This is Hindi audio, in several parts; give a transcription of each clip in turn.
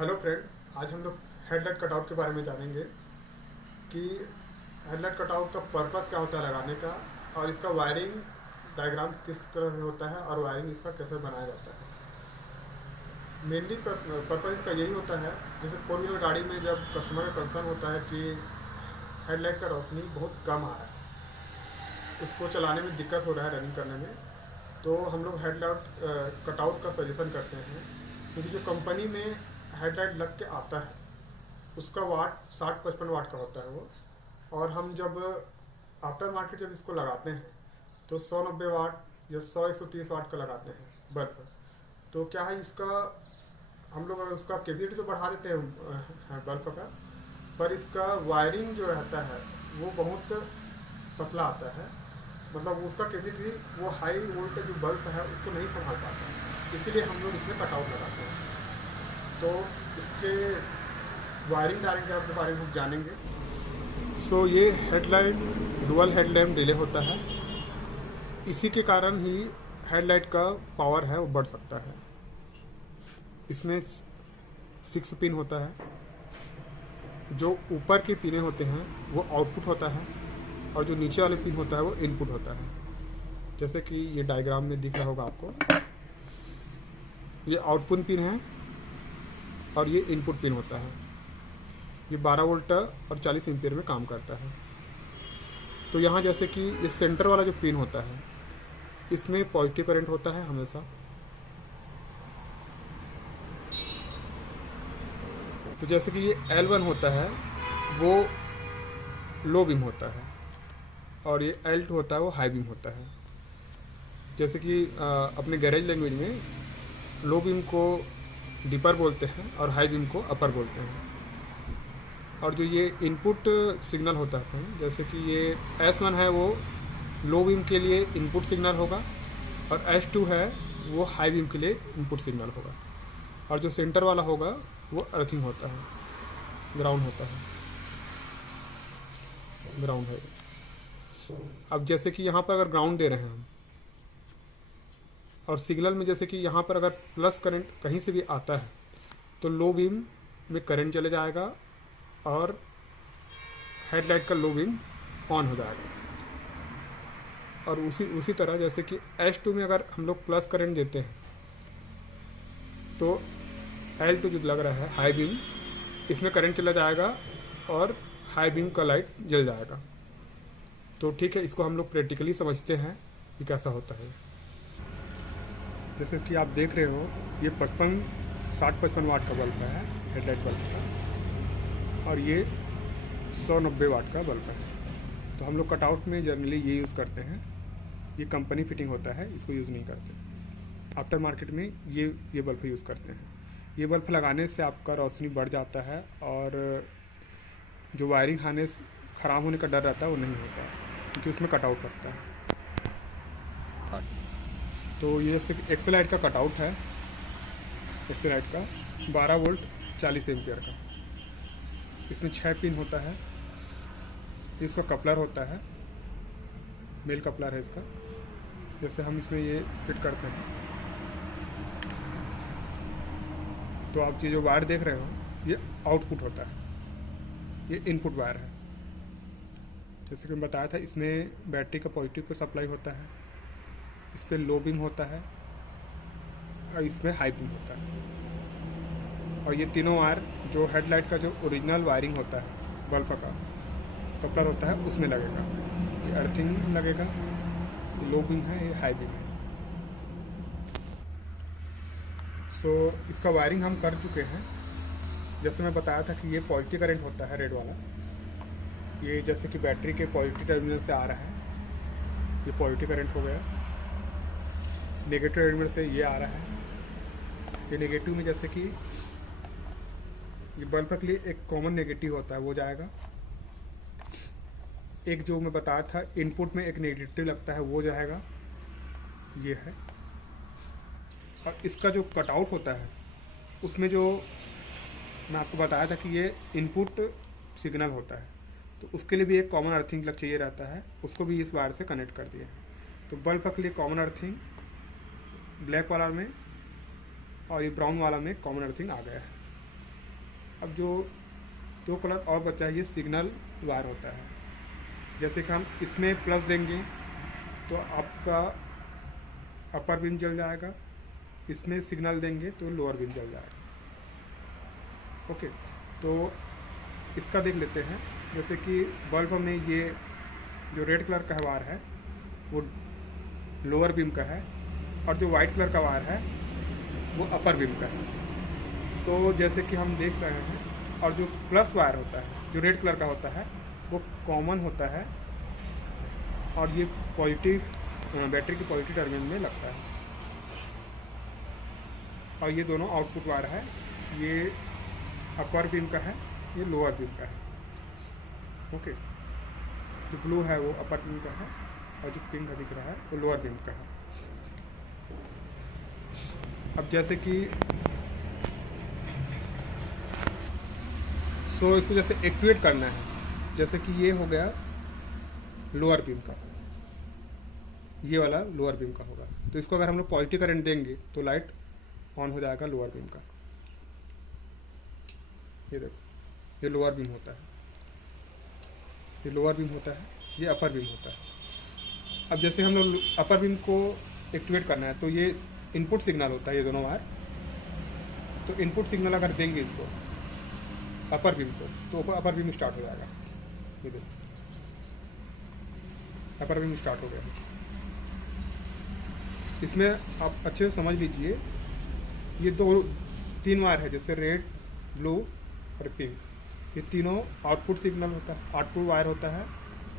हेलो फ्रेंड, आज हम लोग हेडलाइट कटआउट के बारे में जानेंगे कि हेडलाइट कटआउट का पर्पस क्या होता है लगाने का, और इसका वायरिंग डायग्राम किस तरह से होता है और वायरिंग इसका कैसे बनाया जाता है। मेनली पर्पस इसका यही होता है, जैसे फोर व्हीलर गाड़ी में जब कस्टमर का कंसर्न होता है कि हेडलाइट का रोशनी बहुत कम आ रहा है, उसको चलाने में दिक्कत हो रहा है रनिंग करने में, तो हम लोग हेडलाइट कटआउट का सजेशन करते हैं। क्योंकि जो कंपनी में हेडलाइट लग के आता है उसका वाट 60-55 वाट का होता है वो, और हम जब आफ्टर मार्केट जब इसको लगाते हैं तो 100-90 वाट या 100-130 वाट का लगाते हैं बल्ब। तो क्या है, इसका हम लोग उसका कैपेसिटी तो बढ़ा देते हैं बल्ब का, पर इसका वायरिंग जो रहता है वो बहुत पतला आता है। मतलब उसका कैपेसिटी वो हाई वोल्टेज जो बल्ब है उसको नहीं संभाल पाता, इसीलिए हम लोग इसमें कटआउट लगाते हैं। तो इसके वायरिंग डायग्राम के बारे में हम जानेंगे। ये हेडलाइट डुअल हेडलैम्प डिले होता है, इसी के कारण ही हेडलाइट का पावर है वो बढ़ सकता है। इसमें 6 पिन होता है, जो ऊपर के पिने होते हैं वो आउटपुट होता है, और जो नीचे वाले पिन होता है वो इनपुट होता है। जैसे कि ये डायग्राम में दिख रहा होगा आपको, ये आउटपुट पिन है और ये इनपुट पिन होता है। ये 12 वोल्ट और 40 एम्पियर में काम करता है। तो यहाँ जैसे कि इस सेंटर वाला जो पिन होता है इसमें पॉजिटिव करंट होता है हमेशा। तो जैसे कि ये L1 होता है वो लो बीम होता है, और ये L2 होता है वो हाई बीम होता है। जैसे कि अपने गैरेज लैंग्वेज में लो बीम को डिपर बोलते हैं और हाई बीम को अपर बोलते हैं। और जो ये इनपुट सिग्नल होता है, जैसे कि ये S1 है वो लो बीम के लिए इनपुट सिग्नल होगा, और S2 है वो हाई बीम के लिए इनपुट सिग्नल होगा, और जो सेंटर वाला होगा वो अर्थिंग होता है, ग्राउंड होता है, ग्राउंड है। अब जैसे कि यहाँ पर अगर ग्राउंड दे रहे हैं हम, और सिग्नल में जैसे कि यहाँ पर अगर प्लस करंट कहीं से भी आता है तो लो बीम में करंट चले जाएगा और हेडलाइट का लो बीम ऑन हो जाएगा। और उसी तरह जैसे कि S2 में अगर हम लोग प्लस करंट देते हैं तो L2 जो लग रहा है हाई बीम, इसमें करंट चला जाएगा और हाई बीम का लाइट जल जाएगा। तो ठीक है, इसको हम लोग प्रैक्टिकली समझते हैं कि कैसा होता है। जैसे कि आप देख रहे हो, ये 60-55 वाट का बल्ब है, हेडलाइट बल्ब का, और ये 190 वाट का बल्ब है। तो हम लोग कटआउट में जनरली ये यूज़ करते हैं। ये कंपनी फिटिंग होता है, इसको यूज़ नहीं करते। आफ्टर मार्केट में ये बल्ब यूज़ करते हैं। ये बल्ब लगाने से आपका रोशनी बढ़ जाता है, और जो वायरिंग हार्नेस ख़राब होने का डर रहता है वो नहीं होता है, क्योंकि उसमें कटआउट लगता है। तो ये एक्सेलाइट का कटआउट है, एक्सेलाइट का 12 वोल्ट 40 एम्पियर का। इसमें 6 पिन होता है। इसका कपलर होता है, मेल कपलर है इसका। जैसे हम इसमें ये फिट करते हैं तो आप ये जो वायर देख रहे हो ये आउटपुट होता है, ये इनपुट वायर है। जैसे कि मैं बताया था, इसमें बैटरी का पॉजिटिव का सप्लाई होता है, इस पर लो बीम होता है, और इसमें हाई बीम होता है। और ये तीनों वायर जो हेडलाइट का जो ओरिजिनल वायरिंग होता है बल्ब का कपलर होता है उसमें लगेगा। ये अर्थिंग लगेगा, ये लो बीम है, ये हाई बीम है। इसका वायरिंग हम कर चुके हैं। जैसे मैं बताया था कि ये पॉजिटिव करंट होता है रेड वाला, ये जैसे कि बैटरी के पॉजिटिव टर्मिनल से आ रहा है, ये पॉजिटिव करंट हो गया। नेगेटिव टर्मिनल से ये आ रहा है, ये नेगेटिव में जैसे कि ये बल्ब के लिए एक कॉमन नेगेटिव होता है वो जाएगा। एक जो मैं बताया था इनपुट में एक नेगेटिव लगता है वो जाएगा, ये है। और इसका जो कटआउट होता है उसमें जो मैं आपको बताया था कि ये इनपुट सिग्नल होता है, तो उसके लिए भी एक कॉमन अर्थिंग लग चाहिए रहता है, उसको भी इस वायर से कनेक्ट कर दिया। तो बल्ब के लिए कॉमन अर्थिंग ब्लैक वाला में और ये ब्राउन वाला में कॉमन अर्थिंग आ गया है। अब जो दो कलर और बचा है, ये सिग्नल वायर होता है। जैसे कि हम इसमें प्लस देंगे तो आपका अपर बीम जल जाएगा, इसमें सिग्नल देंगे तो लोअर बीम जल जाएगा। ओके, तो इसका देख लेते हैं। जैसे कि बल्ब हमने ये जो रेड कलर का वायर है वो लोअर बीम का है, और जो वाइट कलर का वायर है वो अपर बीम का है। तो जैसे कि हम देख रहे हैं, और जो प्लस वायर होता है जो रेड कलर का होता है वो कॉमन होता है, और ये पॉजिटिव बैटरी की पॉजिटिव टर्मिनल में लगता है। और ये दोनों आउटपुट वायर है, ये अपर बीम का है, ये लोअर बीम का है। ओके, जो ब्लू है वो अपर बीम का है, और जो पिंक दिख रहा है वो लोअर बीम का है। अब जैसे कि इसको जैसे एक्टिवेट करना है, जैसे कि ये हो गया लोअर बीम का, ये वाला लोअर बीम का होगा। तो इसको अगर हम लोग पॉजिटिव करंट देंगे तो लाइट ऑन हो जाएगा लोअर बीम का। ये देखो, ये लोअर बीम होता है, ये लोअर बीम होता है, ये अपर बीम होता है। अब जैसे हम लोग अपर बीम को एक्टिवेट करना है तो ये इनपुट सिग्नल होता है, ये दोनों वायर। तो इनपुट सिग्नल अगर देंगे इसको अपर बीम को तो अपर बीम स्टार्ट हो जाएगा। ये देखो, अपर बीम स्टार्ट हो गया। इसमें आप अच्छे से समझ लीजिए, ये तीन वायर है, जैसे रेड, ब्लू और पिंक, ये तीनों आउटपुट सिग्नल होता है, आउटपुट वायर होता है।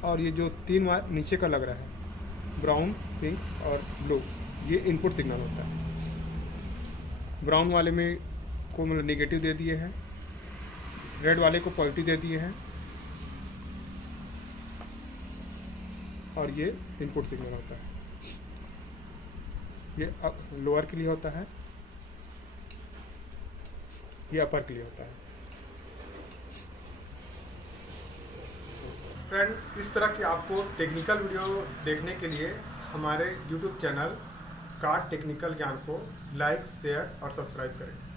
और ये जो तीन वायर नीचे का लग रहा है, ब्राउन, पिंक और ब्लू, ये इनपुट सिग्नल होता है। ब्राउन वाले में को मतलब नेगेटिव दे दिए हैं, रेड वाले को पॉजिटिव दे दिए हैं, और ये इनपुट सिग्नल होता है। ये लोअर के लिए होता है, ये अपर के लिए होता है। फ्रेंड, इस तरह की आपको टेक्निकल वीडियो देखने के लिए हमारे YouTube चैनल कार्ड टेक्निकल ज्ञान को लाइक, शेयर और सब्सक्राइब करें।